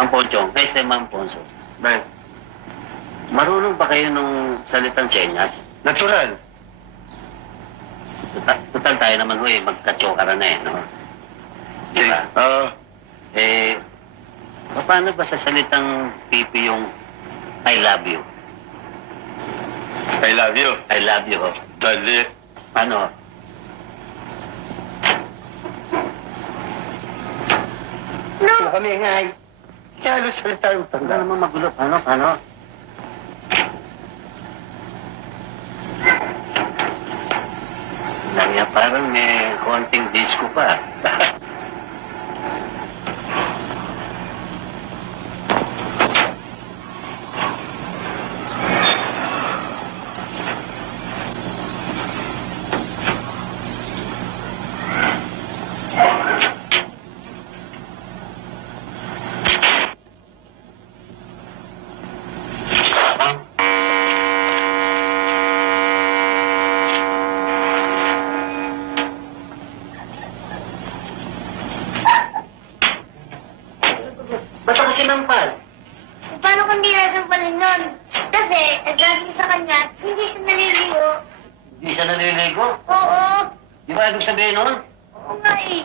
Ma'am Ponchong, kaysa Ma'am Ponso. Ben, Marunong ba kayo nung salitang senyas? natural. Total tayo naman ho eh, magka-chokara na eh, no? Diba? Oo. Eh, paano ba sa salitang pipi yung I love you? I love you. I love you ho. Dali. Paano? No! Kami ngay. Kaya salita yung Wala tanda. naman magulo. Paano? Lang yan, parang may konting disco pa. Ba't ako sinampal? Paano kung di nasampalin nun? Kasi, sabi ko sa kanya, hindi siya naliligo. Hindi siya naliligo? Oo. Di ba ibig sabihin nun? Oo nga eh.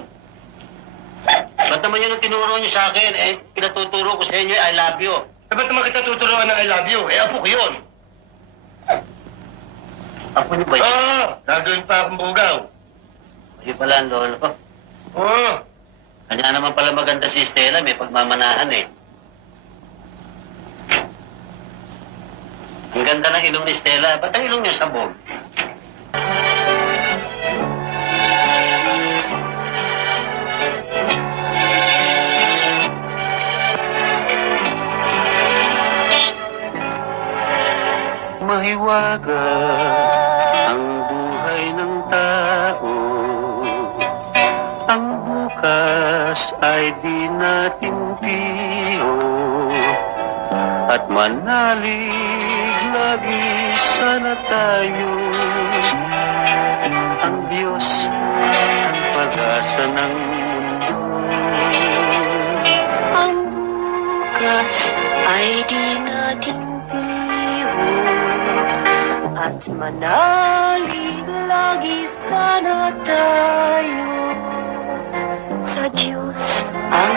Ba't naman yun ang tinuro niyo sa akin? Eh, pinatuturo ko sa inyo, I love you. Eh, ba't naman kita tuturuan ng I love you? Eh, apo ko yun. Ako niyo ba yun? Oo! Gagawin pa akong bugaw. Kayo pala ang lolo ko. Oo! Kanya naman pala maganda si Stella, may pagmamanahan eh. Ang ganda ng ilong ni Stella. Ba't ang ilong niya sabog? Mahiwaga ang buhay ng tao. Ang bukas ay di natin tiyo. At manalig lagi sana tayo. Ang Diyos ang pag-asa ng mundo. Ang bukas ay di natin biro. At manalig lagi sana tayo. Sa Diyos ang